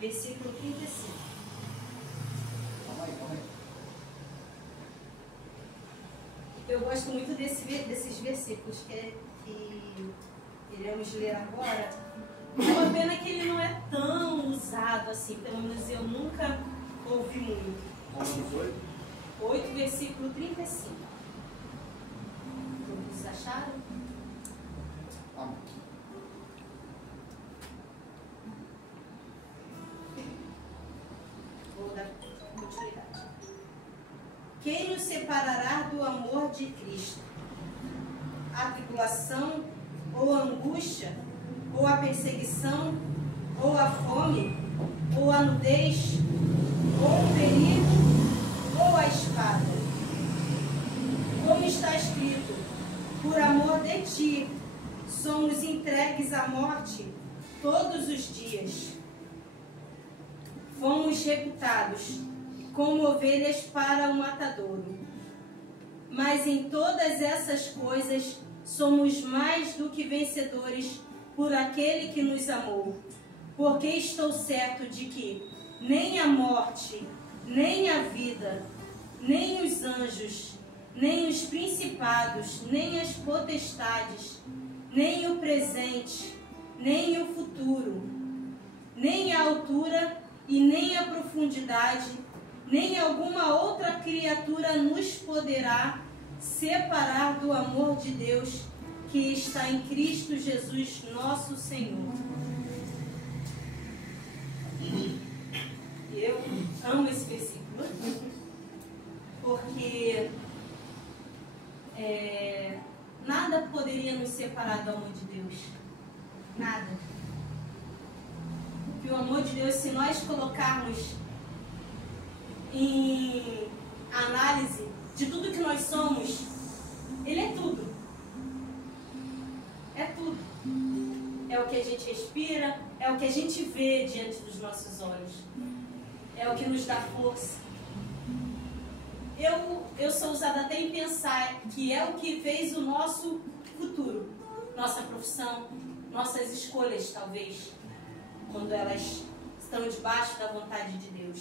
versículo 35. Calma aí. Eu gosto muito desses versículos que iremos ler agora. É uma pena que ele não é tão usado assim, pelo menos eu nunca ouvi muito. Romanos 8, versículo 35. Todos acharam? Amém. Vou dar continuidade. Quem nos separará do amor de Cristo? A tribulação, ou a angústia, ou a perseguição, ou a fome, ou a nudez, ou o perigo, ou a espada. Como está escrito, por amor de ti, somos entregues à morte todos os dias. Fomos reputados como ovelhas para o matadouro. Mas em todas essas coisas somos mais do que vencedores por aquele que nos amou. Porque estou certo de que nem a morte, nem a vida, nem os anjos, nem os principados, nem as potestades, nem o presente, nem o futuro, nem a altura e nem a profundidade, nem alguma outra criatura nos poderá separar do amor de Deus que está em Cristo Jesus, nosso Senhor. Eu amo esse versículo, porque nada poderia nos separar do amor de Deus. Nada. Porque o amor de Deus, se nós colocarmos em análise de tudo que nós somos, Ele é tudo. É tudo. É o que a gente respira, é o que a gente vê diante dos nossos olhos. É o que nos dá força. Eu sou usada até em pensar que é o que fez o nosso futuro, nossa profissão, nossas escolhas, talvez, quando elas estão debaixo da vontade de Deus.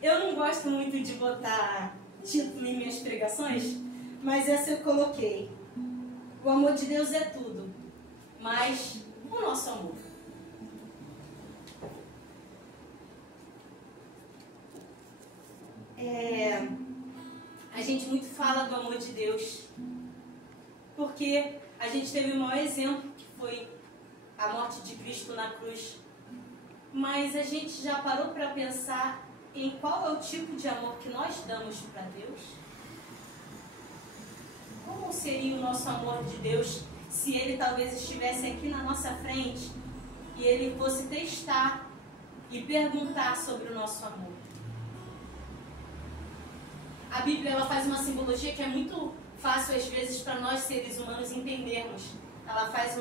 Eu não gosto muito de botar título em minhas pregações, mas essa eu coloquei. O amor de Deus é tudo, mas o nosso amor. A gente muito fala do amor de Deus, porque a gente teve o maior exemplo, que foi a morte de Cristo na cruz. Mas a gente já parou para pensar em qual é o tipo de amor que nós damos para Deus? Como seria o nosso amor de Deus se Ele talvez estivesse aqui na nossa frente e Ele fosse testar e perguntar sobre o nosso amor? A Bíblia ela faz uma simbologia que é muito fácil às vezes para nós seres humanos entendermos. Ela faz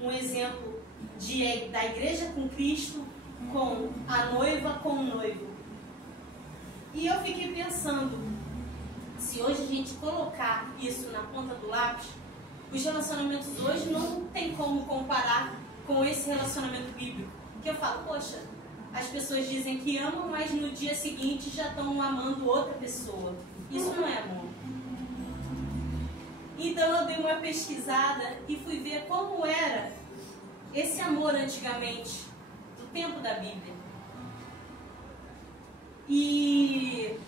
um exemplo da igreja com Cristo, com a noiva com o noivo. E eu fiquei pensando, se hoje a gente colocar isso na ponta do lápis, os relacionamentos hoje não tem como comparar com esse relacionamento bíblico. Que eu falo, poxa, as pessoas dizem que amam, mas no dia seguinte já estão amando outra pessoa. Isso não é amor. Então eu dei uma pesquisada e fui ver como era esse amor antigamente, do tempo da Bíblia. E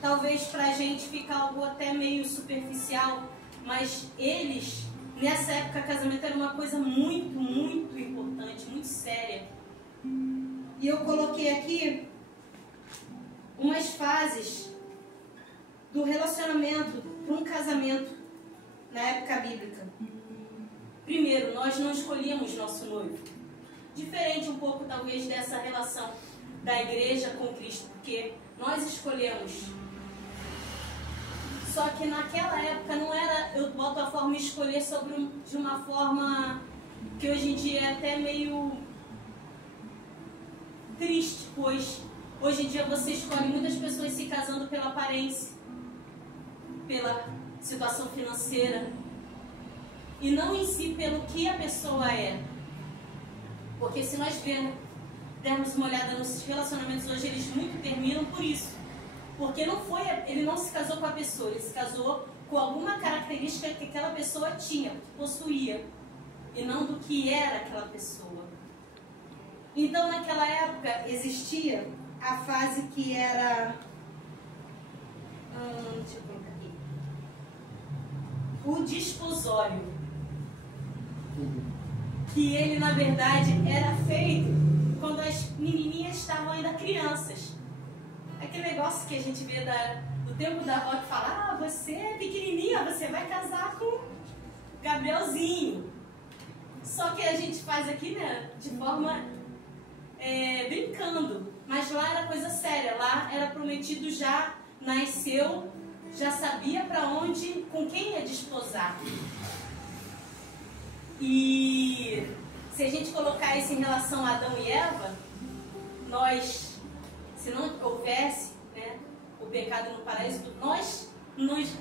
talvez pra gente ficar algo até meio superficial, mas eles, nessa época, casamento era uma coisa muito, muito importante, muito séria. E eu coloquei aqui umas fases do relacionamento para um casamento na época bíblica. Primeiro, nós não escolhíamos nosso noivo. Diferente um pouco, talvez, dessa relação da igreja com Cristo, porque nós escolhemos. Só que naquela época não era, eu boto a forma de escolher de uma forma que hoje em dia é até meio triste, pois hoje em dia você escolhe muitas pessoas se casando pela aparência, pela situação financeira, e não em si pelo que a pessoa é. Porque se nós dermos uma olhada nos relacionamentos hoje, eles muito terminam por isso. Porque ele não se casou com a pessoa, ele se casou com alguma característica que aquela pessoa tinha, que possuía, e não do que era aquela pessoa. Então, naquela época, existia a fase que era... deixa eu colocar aqui. O desposório. Que ele, na verdade, era feito quando as menininhas estavam ainda crianças. Aquele negócio que a gente vê do tempo da avó que fala: você é pequenininha, você vai casar com Gabrielzinho. Só que a gente faz aqui, né, de forma brincando. Mas lá era coisa séria, lá era prometido, já nasceu, já sabia para onde, com quem ia desposar. E se a gente colocar isso em relação a Adão e Eva, nós, se não houvesse, né, o pecado no paraíso, nós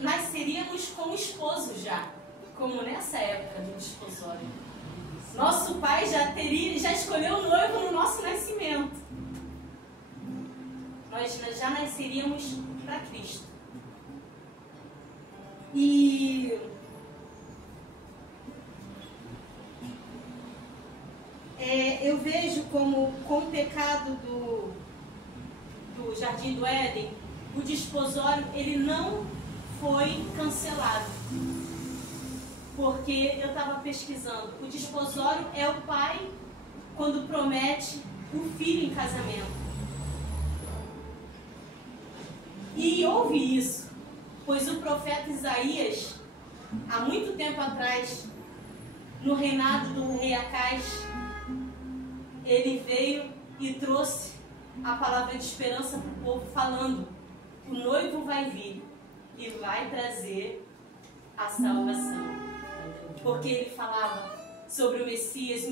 nasceríamos como esposo já, como nessa época do desposório. Nosso pai já escolheu o noivo no nosso nascimento. Nós já nasceríamos para Cristo. E eu vejo como com o pecado do Jardim do Éden, o desposório, ele não foi cancelado. Porque eu estava pesquisando, o desposório é o pai quando promete o filho em casamento. E houve isso, pois o profeta Isaías, há muito tempo atrás, no reinado do rei Acais, ele veio e trouxe a palavra de esperança para o povo, falando: o noivo vai vir e vai trazer a salvação. Porque ele falava sobre o Messias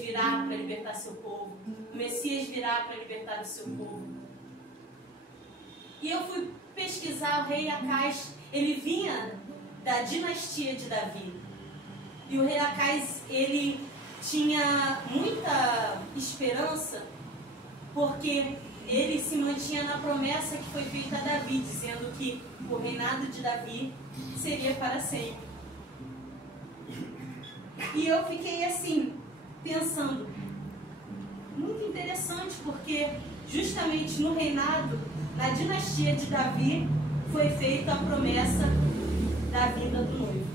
virá para libertar seu povo, o Messias virá para libertar o seu povo. E eu fui pesquisar o rei Acais, ele vinha da dinastia de Davi. E o rei Acais, ele tinha muita esperança, porque ele se mantinha na promessa que foi feita a Davi, dizendo que o reinado de Davi seria para sempre. E eu fiquei assim, pensando, muito interessante, porque justamente no reinado, na dinastia de Davi, foi feita a promessa da vinda do noivo.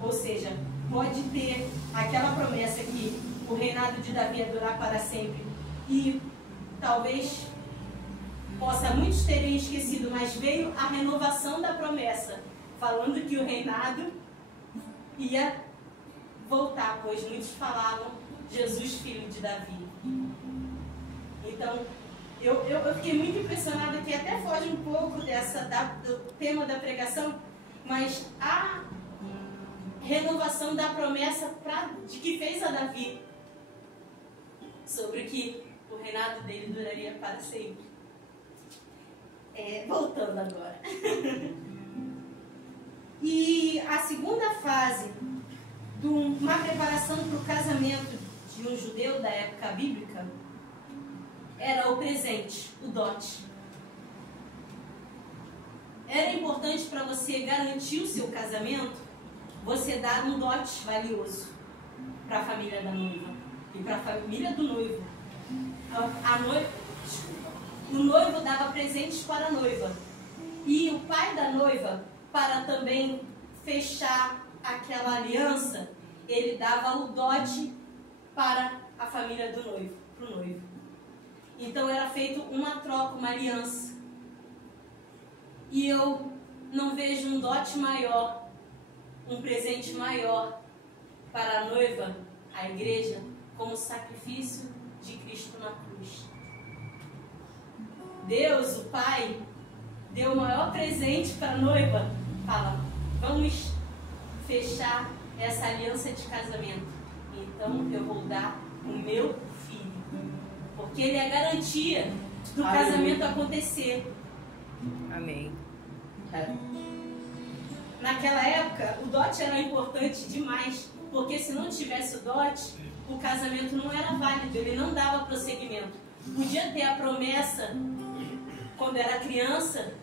Ou seja, pode ter aquela promessa que o reinado de Davi ia durar para sempre, e talvez muitos terem esquecido, mas veio a renovação da promessa, falando que o reinado ia voltar, pois muitos falavam Jesus, filho de Davi. Então, eu fiquei muito impressionada, que até foge um pouco do tema da pregação, mas a renovação da promessa de que fez a Davi, sobre que o reinado dele duraria para sempre. Voltando agora. E a segunda fase de uma preparação para o casamento de um judeu da época bíblica era o presente, o dote. Era importante para você garantir o seu casamento, você dar um dote valioso para a família da noiva e para a família do noivo. O noivo dava presentes para a noiva, e o pai da noiva, para também fechar aquela aliança, ele dava o dote para a família do noivo, para o noivo. Então era feito uma troca, uma aliança. E eu não vejo um dote maior, um presente maior para a noiva, a igreja, como o sacrifício de Cristo na cruz. Deus, o Pai, deu o maior presente para a noiva. Fala: vamos fechar essa aliança de casamento. Então eu vou dar o meu filho, porque ele é a garantia do casamento acontecer. Amém. Naquela época, o dote era importante demais, porque se não tivesse o dote, o casamento não era válido, ele não dava prosseguimento. Podia ter a promessa quando era criança,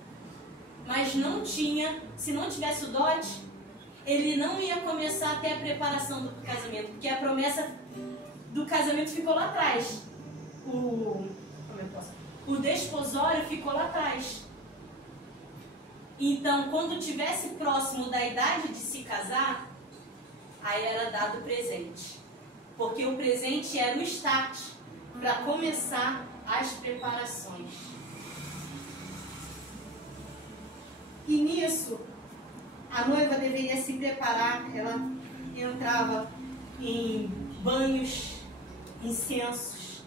mas não tinha, se não tivesse o dote, ele não ia começar a ter a preparação do casamento, porque a promessa do casamento ficou lá atrás. O desposório ficou lá atrás. Então, quando tivesse próximo da idade de se casar, aí era dado o presente. Porque o presente era o start para começar as preparações. E nisso, a noiva deveria se preparar. Ela entrava em banhos, incensos.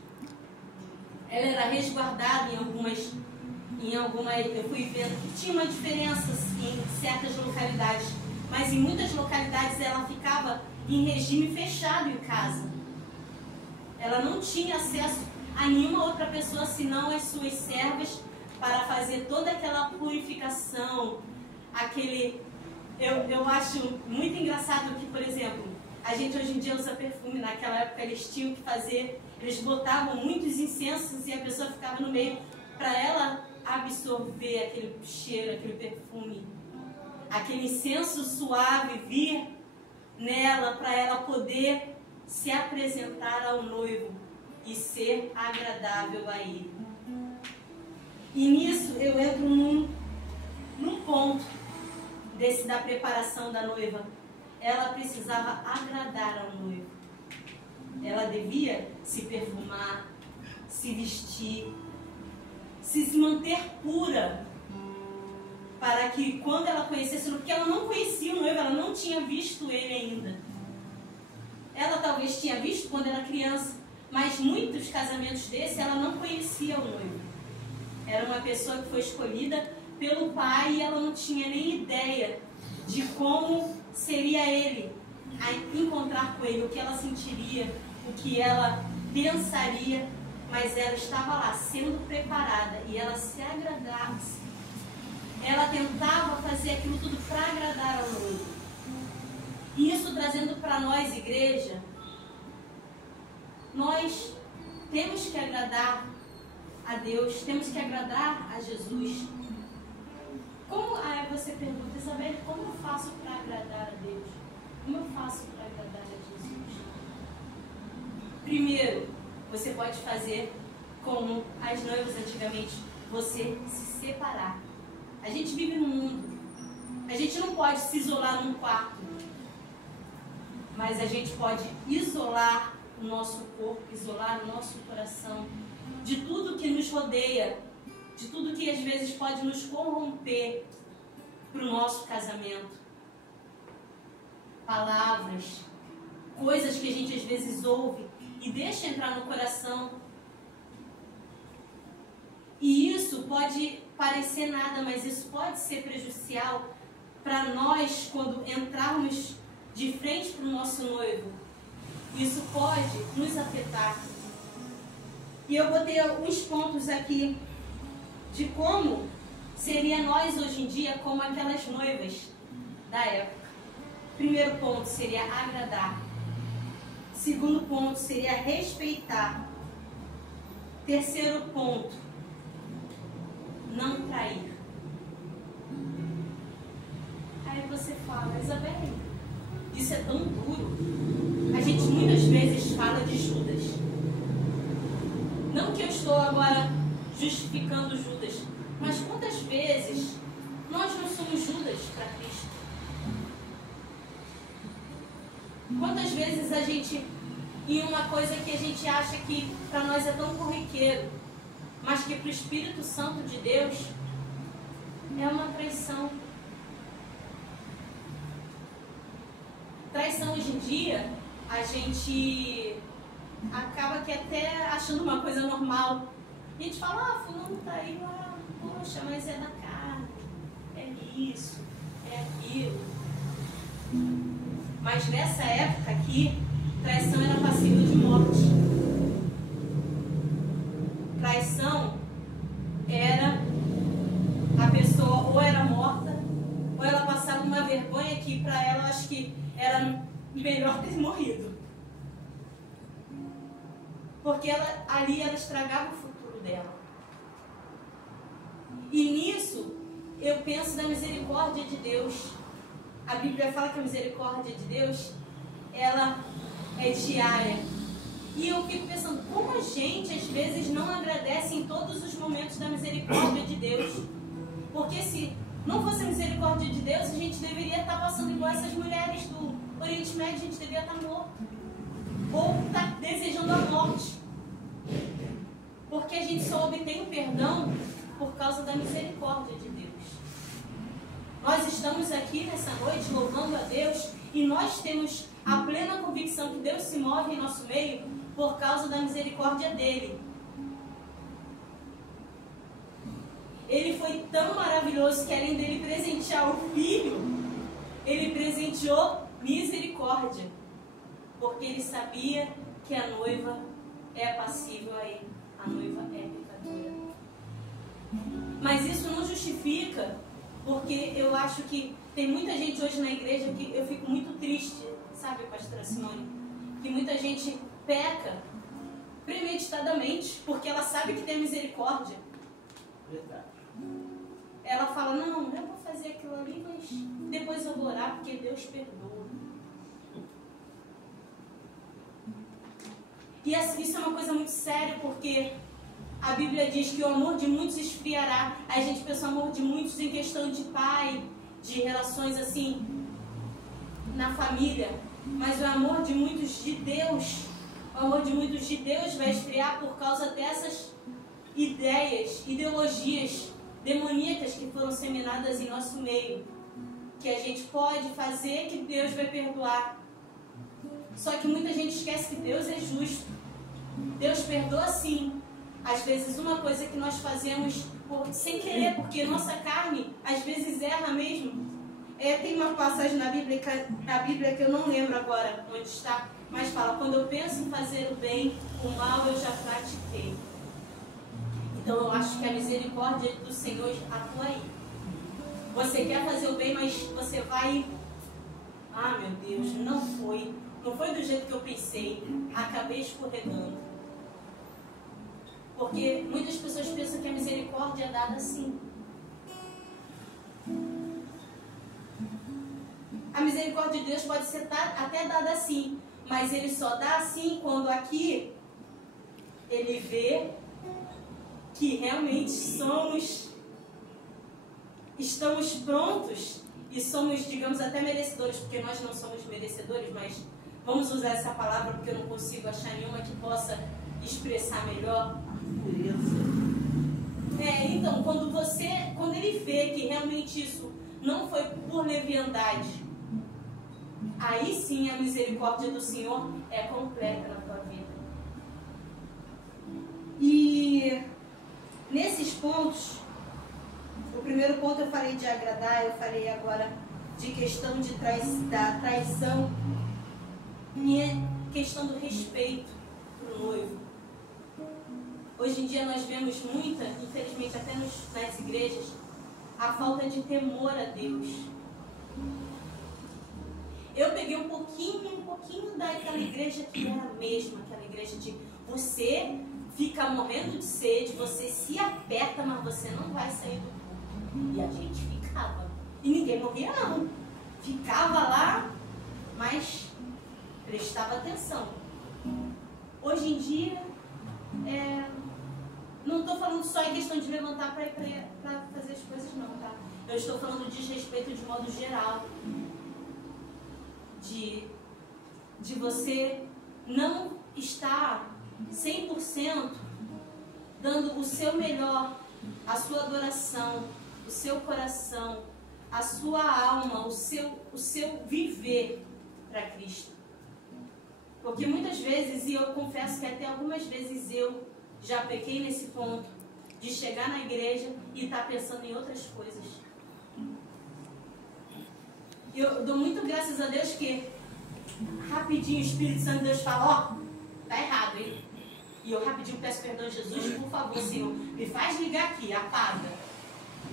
Ela era resguardada em algumas, eu fui vendo que tinha uma diferença em certas localidades, mas em muitas localidades ela ficava em regime fechado em casa. Ela não tinha acesso a nenhuma outra pessoa senão as suas servas para fazer toda aquela purificação, eu acho muito engraçado que, por exemplo, a gente hoje em dia usa perfume, naquela época eles tinham que fazer, eles botavam muitos incensos e a pessoa ficava no meio para ela absorver aquele cheiro, aquele perfume, aquele incenso suave vir nela para ela poder se apresentar ao noivo e ser agradável a ele. E nisso eu entro num ponto da preparação da noiva. Ela precisava agradar ao noivo. Ela devia se perfumar, se vestir, se manter pura, para que quando ela conhecesse, porque ela não conhecia o noivo, ela não tinha visto ele ainda. Ela talvez tinha visto quando era criança, mas muitos casamentos desse ela não conhecia o noivo. Era uma pessoa que foi escolhida pelo pai e ela não tinha nem ideia de como seria ele, a encontrar com ele, o que ela sentiria, o que ela pensaria, mas ela estava lá sendo preparada e ela se agradava. Ela tentava fazer aquilo tudo para agradar ao noivo. E isso trazendo para nós, igreja, nós temos que agradar a Deus, temos que agradar a Jesus. Como você pergunta, Isabel, como eu faço para agradar a Deus? Como eu faço para agradar a Jesus? Primeiro, você pode fazer como as noivas antigamente, você se separar. A gente vive num mundo, a gente não pode se isolar num quarto, mas a gente pode isolar o nosso corpo, isolar o nosso coração de tudo que nos rodeia, de tudo que às vezes pode nos corromper para o nosso casamento. Palavras, coisas que a gente às vezes ouve e deixa entrar no coração. E isso pode parecer nada, mas isso pode ser prejudicial para nós quando entrarmos de frente para o nosso noivo. Isso pode nos afetar. E eu botei alguns pontos aqui de como seria nós hoje em dia como aquelas noivas da época. Primeiro ponto seria agradar. Segundo ponto seria respeitar. Terceiro ponto, não trair. Aí você fala, Isabel, isso é tão duro. A gente muitas vezes fala de Judas. Não que eu estou agora justificando Judas, mas quantas vezes nós não somos Judas para Cristo? Quantas vezes a gente, em uma coisa que a gente acha que para nós é tão corriqueiro, mas que para o Espírito Santo de Deus é uma traição. Traição hoje em dia, a gente acaba que até achando uma coisa normal. A gente fala, fulano traiu, poxa, mas é da carne, é isso, é aquilo. Mas nessa época aqui, traição era passível de morte. Traição era a pessoa ou era morta, ou ela passava uma vergonha que para ela acho que era melhor ter morrido. porque ali ela estragava o futuro dela. E nisso, eu penso na misericórdia de Deus. A Bíblia fala que a misericórdia de Deus, ela é diária. E eu fico pensando, como a gente às vezes não agradece em todos os momentos da misericórdia de Deus. Porque se não fosse a misericórdia de Deus, a gente deveria estar passando igual essas mulheres do Oriente Médio, a gente deveria estar morto. Ou estar desejando a morte. Porque a gente só obtém o perdão por causa da misericórdia de Deus. Nós estamos aqui nessa noite louvando a Deus e nós temos a plena convicção que Deus se move em nosso meio por causa da misericórdia dele. Ele foi tão maravilhoso que além dele presentear o filho, ele presenteou misericórdia. Porque ele sabia que a noiva é passível a ele. A noiva é pecadora. Mas isso não justifica, porque eu acho que tem muita gente hoje na igreja que eu fico muito triste, sabe, pastora Simone? Que muita gente peca premeditadamente, porque ela sabe que tem misericórdia. Verdade. Ela fala, não, eu vou fazer aquilo ali, mas depois eu vou orar, porque Deus perdoa. E isso é uma coisa muito séria, porque a Bíblia diz que o amor de muitos esfriará. A gente pensa o amor de muitos em questão de pai, de relações assim, na família. Mas o amor de muitos de Deus, o amor de muitos de Deus vai esfriar por causa dessas ideias, ideologias demoníacas que foram semeadas em nosso meio. Que a gente pode fazer, que Deus vai perdoar. Só que muita gente esquece que Deus é justo. Deus perdoa sim. Às vezes uma coisa que nós fazemos sem querer, porque nossa carne às vezes erra mesmo. Tem uma passagem na Bíblia que eu não lembro agora onde está, mas fala, quando eu penso em fazer o bem, o mal eu já pratiquei. Então eu acho que a misericórdia do Senhor atua aí. Você quer fazer o bem, mas você vai... Ah, meu Deus, não foi do jeito que eu pensei, acabei escorregando. Porque muitas pessoas pensam que a misericórdia é dada assim. A misericórdia de Deus pode ser até dada assim, mas ele só dá assim quando aqui ele vê que realmente estamos prontos e somos, digamos, até merecedores, porque nós não somos merecedores, mas vamos usar essa palavra porque eu não consigo achar nenhuma que possa expressar melhor. Então, quando ele vê que realmente isso não foi por leviandade, aí sim a misericórdia do Senhor é completa na tua vida. E nesses pontos, o primeiro ponto eu falei de agradar, eu falei agora de questão da traição e questão do respeito para o noivo. Hoje em dia nós vemos muita, infelizmente até nas igrejas, a falta de temor a Deus. Eu peguei um pouquinho daquela igreja que era a mesma, aquela igreja de você fica morrendo de sede, você se aperta, mas você não vai sair do culto. E a gente ficava. E ninguém morria não. Ficava lá, mas prestava atenção. Hoje em dia, não estou falando só em questão de levantar para fazer as coisas não, tá? Eu estou falando de desrespeito de modo geral. De você não estar 100% dando o seu melhor, a sua adoração, o seu coração, a sua alma, o seu viver para Cristo. Porque muitas vezes, e eu confesso que até algumas vezes eu já pequei nesse ponto, de chegar na igreja e estar pensando em outras coisas. Eu dou muito graças a Deus que rapidinho o Espírito Santo de Deus fala, tá errado, hein? E eu rapidinho peço perdão a Jesus, por favor, Senhor, me faz ligar aqui, apaga.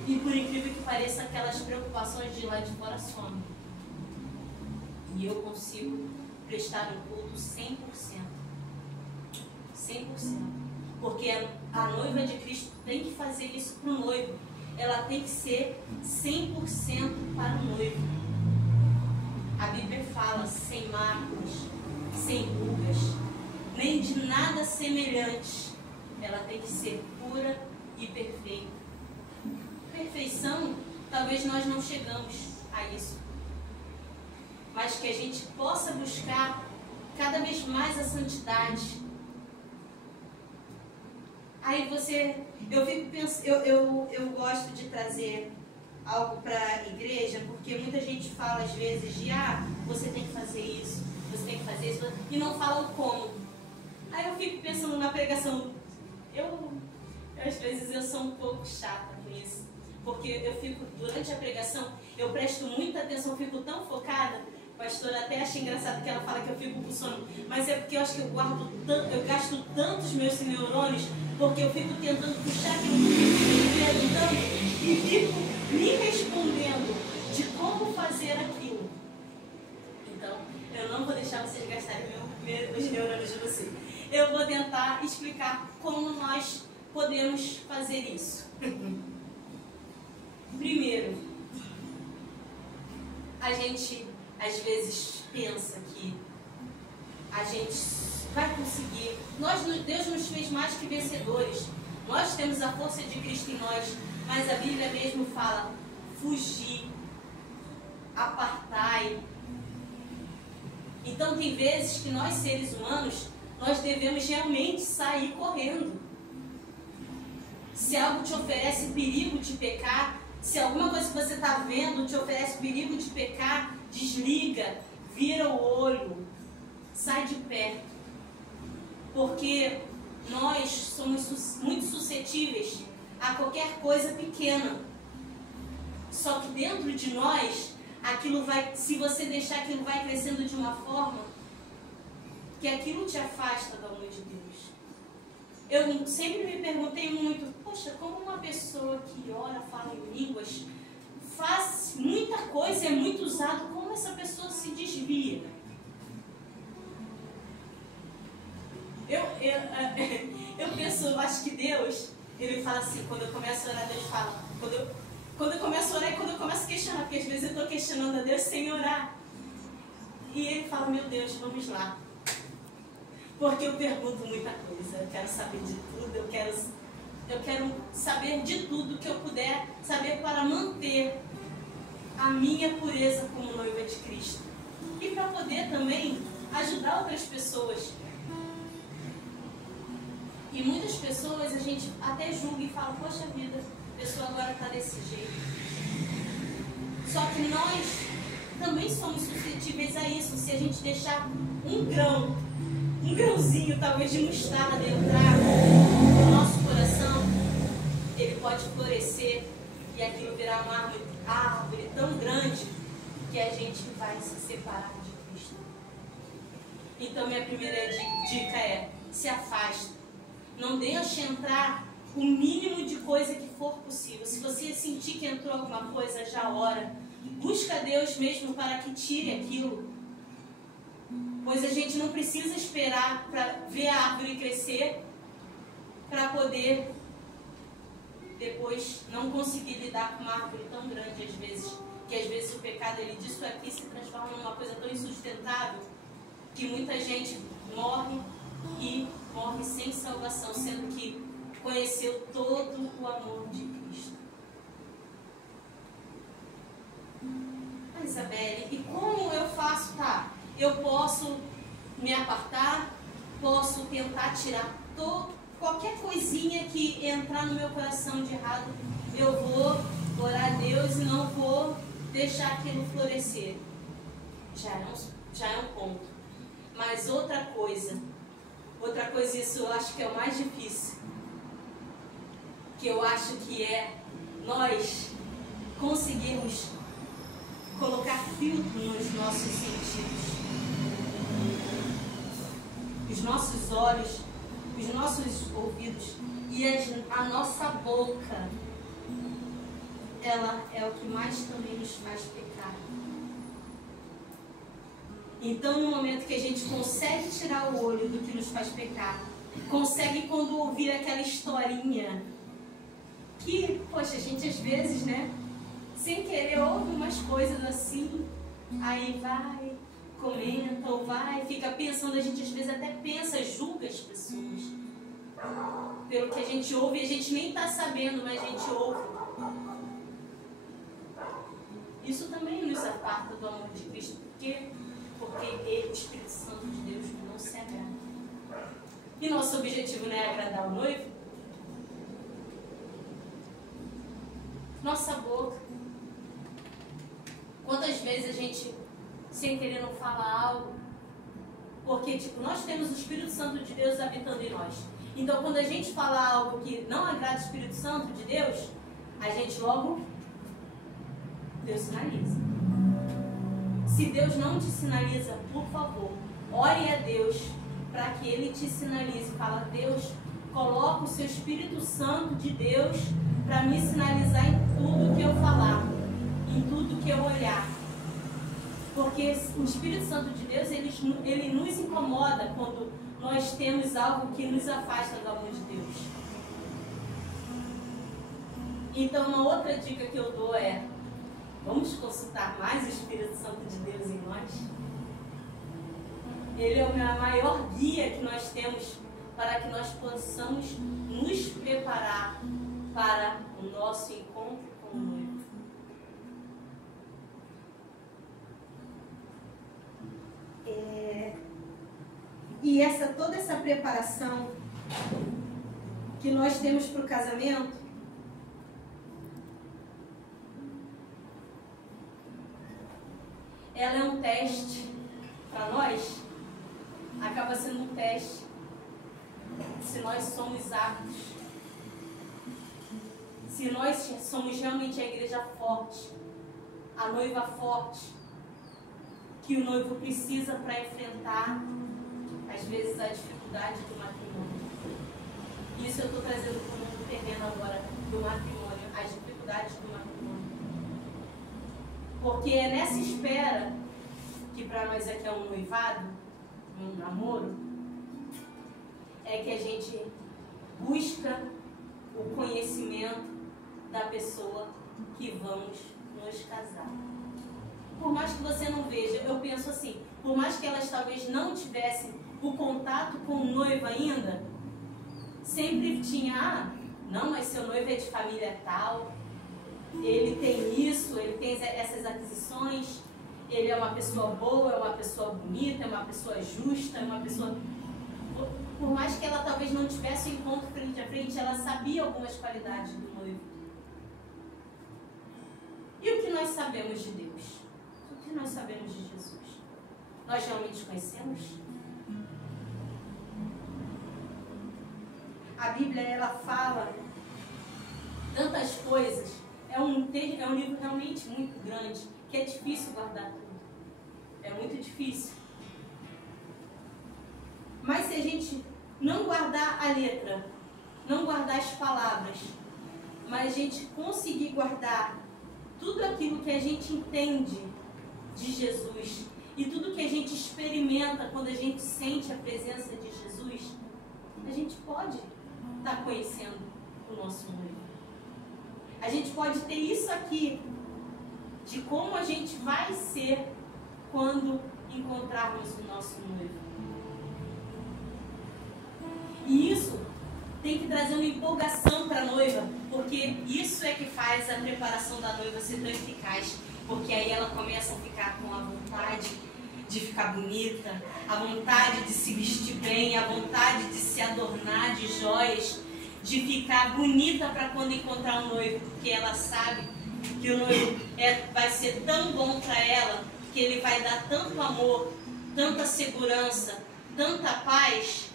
E por incrível que pareça, aquelas preocupações de lá de fora somem. E eu consigo prestar um culto 100%. 100%. Porque a noiva de Cristo tem que fazer isso para o noivo. Ela tem que ser 100% para o noivo. A Bíblia fala sem marcas, sem rugas, nem de nada semelhante. Ela tem que ser pura e perfeita. Perfeição, talvez nós não chegamos a isso. Mas que a gente possa buscar cada vez mais a santidade. Aí eu fico pensando, eu gosto de trazer algo para a igreja, porque muita gente fala às vezes de você tem que fazer isso, você tem que fazer isso, e não fala o como. Aí eu fico pensando na pregação, às vezes eu sou um pouco chata com isso, porque eu fico, durante a pregação, eu presto muita atenção, eu fico tão focada. A pastora até acha engraçado que ela fala que eu fico com sono, mas é porque eu acho que eu gasto tantos meus neurônios, porque eu fico tentando puxar aquilo que eu fico perguntando e fico me respondendo de como fazer aquilo. Então, eu não vou deixar vocês gastarem os neurônios de vocês. Eu vou tentar explicar como nós podemos fazer isso. Primeiro, a gente às vezes pensa que a gente vai conseguir. Deus nos fez mais que vencedores. Nós temos a força de Cristo em nós, mas a Bíblia mesmo fala: fugir, apartai. Então tem vezes que nós, seres humanos, nós devemos realmente sair correndo. Se algo te oferece perigo de pecar, se alguma coisa que você está vendo te oferece perigo de pecar, desliga, vira o olho, sai de perto. Porque nós somos muito suscetíveis a qualquer coisa pequena. Só que dentro de nós, aquilo vai, se você deixar, aquilo vai crescendo de uma forma que aquilo te afasta do amor de Deus. Eu sempre me perguntei muito, poxa, como uma pessoa que ora, fala em línguas, faz muita coisa, é muito usado, como essa pessoa se desvia? Eu penso, eu acho que Deus, Ele fala assim, quando eu começo a orar, Deus fala, quando eu começo a orar e quando eu começo a questionar, porque às vezes eu estou questionando a Deus sem orar. E Ele fala, meu Deus, vamos lá. Porque eu pergunto muita coisa, eu quero saber de tudo, eu quero saber de tudo que eu puder saber para manter a minha pureza como noiva de Cristo. E para poder também ajudar outras pessoas. E muitas pessoas a gente até julga e fala, poxa vida, a pessoa agora está desse jeito. Só que nós também somos suscetíveis a isso. Se a gente deixar um grãozinho talvez de mostarda entrar no nosso coração, ele pode florescer e aquilo virar uma árvore tão grande que a gente vai se separar de Cristo. Então minha primeira dica é, se afasta. Não deixe entrar o mínimo de coisa que for possível. Se você sentir que entrou alguma coisa, já ora. Busca Deus mesmo para que tire aquilo. Pois a gente não precisa esperar para ver a árvore crescer para poder depois não conseguir lidar com uma árvore tão grande às vezes. Que às vezes o pecado disso aqui se transforma numa coisa tão insustentável que muita gente morre e morre sem salvação, sendo que conheceu todo o amor de Cristo. Isabelle, e como eu faço? Tá, eu posso me apartar, posso tentar tirar qualquer coisinha que entrar no meu coração de errado, eu vou orar a Deus e não vou deixar aquilo florescer. Já é um ponto. Mas outra coisa, isso eu acho que é o mais difícil, que eu acho que é nós conseguirmos colocar filtro nos nossos sentidos. Os nossos olhos, os nossos ouvidos e a nossa boca, ela é o que mais também nos faz pecar. Então, no momento que a gente consegue tirar o olho do que nos faz pecar, consegue quando ouvir aquela historinha que, poxa, a gente às vezes, né, sem querer ouve umas coisas assim, aí vai, comenta ou vai, fica pensando, a gente às vezes até pensa, julga as pessoas pelo que a gente ouve e a gente nem está sabendo, mas a gente ouve. Isso também nos aparta do amor de Cristo. Por quê? Porque Ele, o Espírito Santo de Deus, não se agrada. E nosso objetivo não é agradar o noivo? Nossa boca. Quantas vezes a gente, sem querer, não fala algo? Porque, nós temos o Espírito Santo de Deus habitando em nós. Então, quando a gente fala algo que não agrada o Espírito Santo de Deus, a gente logo, Deus sinaliza. Se Deus não te sinaliza, por favor, ore a Deus para que Ele te sinalize. Fala, Deus, coloca o seu Espírito Santo de Deus para me sinalizar em tudo que eu falar, em tudo que eu olhar. Porque o Espírito Santo de Deus, ele nos incomoda quando nós temos algo que nos afasta do amor de Deus. Então, uma outra dica que eu dou é: vamos consultar mais o Espírito Santo de Deus em nós? Ele é a maior guia que nós temos para que nós possamos nos preparar para o nosso encontro com o noivo. E toda essa preparação que nós temos para o casamento, ela é um teste para nós, acaba sendo um teste se nós somos aptos, se nós somos realmente a igreja forte, a noiva forte, que o noivo precisa para enfrentar, às vezes, a dificuldade do matrimônio. Isso eu estou trazendo para o mundo terreno agora, do matrimônio, as dificuldades do matrimônio. Porque é nessa espera, que para nós aqui é um noivado, um namoro, é que a gente busca o conhecimento da pessoa que vamos nos casar. Por mais que você não veja, eu penso assim, por mais que elas talvez não tivessem o contato com o noivo ainda, sempre tinha, não, mas seu noivo é de família tal, ele tem isso, ele tem essas aquisições, ele é uma pessoa boa, é uma pessoa bonita, é uma pessoa justa, é uma pessoa... Por mais que ela talvez não tivesse o encontro frente a frente, ela sabia algumas qualidades do noivo. E o que nós sabemos de Deus? O que nós sabemos de Jesus? Nós realmente conhecemos? A Bíblia, ela fala tantas coisas. É um livro realmente muito grande, que é difícil guardar tudo. É muito difícil. Mas se a gente não guardar a letra, não guardar as palavras, mas a gente conseguir guardar tudo aquilo que a gente entende de Jesus e tudo que a gente experimenta quando a gente sente a presença de Jesus, a gente pode estar conhecendo o nosso noivo. A gente pode ter isso aqui, de como a gente vai ser quando encontrarmos o nosso noivo. E isso tem que trazer uma empolgação para a noiva, porque isso é que faz a preparação da noiva ser tão eficaz, porque aí ela começa a ficar com a vontade de ficar bonita, a vontade de se vestir bem, a vontade de se adornar de joias, de ficar bonita para quando encontrar um noivo, porque ela sabe que o noivo vai ser tão bom para ela, que ele vai dar tanto amor, tanta segurança, tanta paz,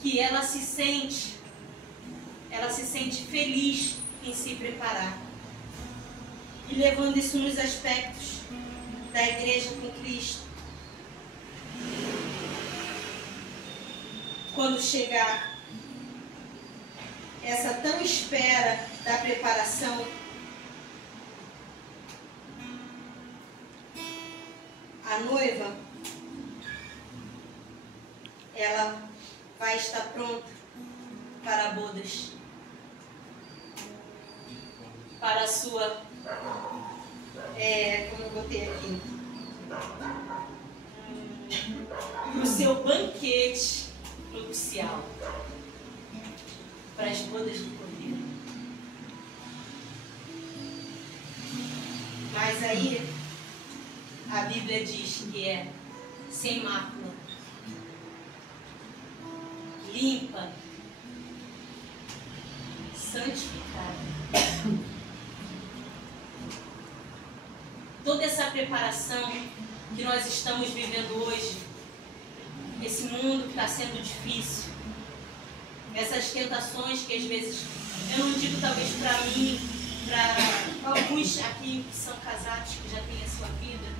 que ela se sente feliz em se preparar. E levando isso nos aspectos da igreja com Cristo, quando chegar essa tão espera da preparação, a noiva, ela vai estar pronta para bodas, para a sua, como eu botei aqui, o seu banquete nupcial, para as bodas do Cordeiro. Mas aí a Bíblia diz que é sem mácula, limpa, santificada. Toda essa preparação que nós estamos vivendo hoje, esse mundo que está sendo difícil, essas tentações que às vezes, eu não digo talvez para mim, para alguns aqui que são casados, que já têm a sua vida,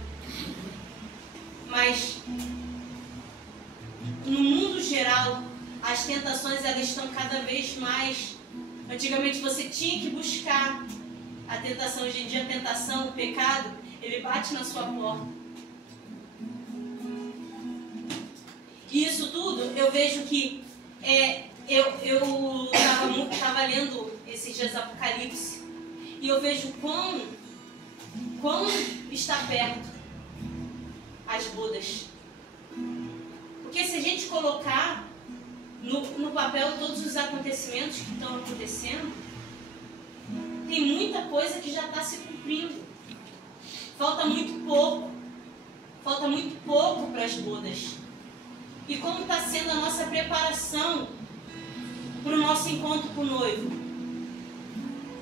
mas no mundo geral, as tentações elas estão cada vez mais. Antigamente você tinha que buscar a tentação, hoje em dia a tentação, o pecado, ele bate na sua porta. E isso tudo eu vejo que eu estava lendo esses dias Apocalipse e eu vejo quão está perto as bodas. Porque se a gente colocar no papel todos os acontecimentos que estão acontecendo, tem muita coisa que já está se cumprindo. Falta muito pouco para as bodas. E como está sendo a nossa preparação para o nosso encontro com o noivo?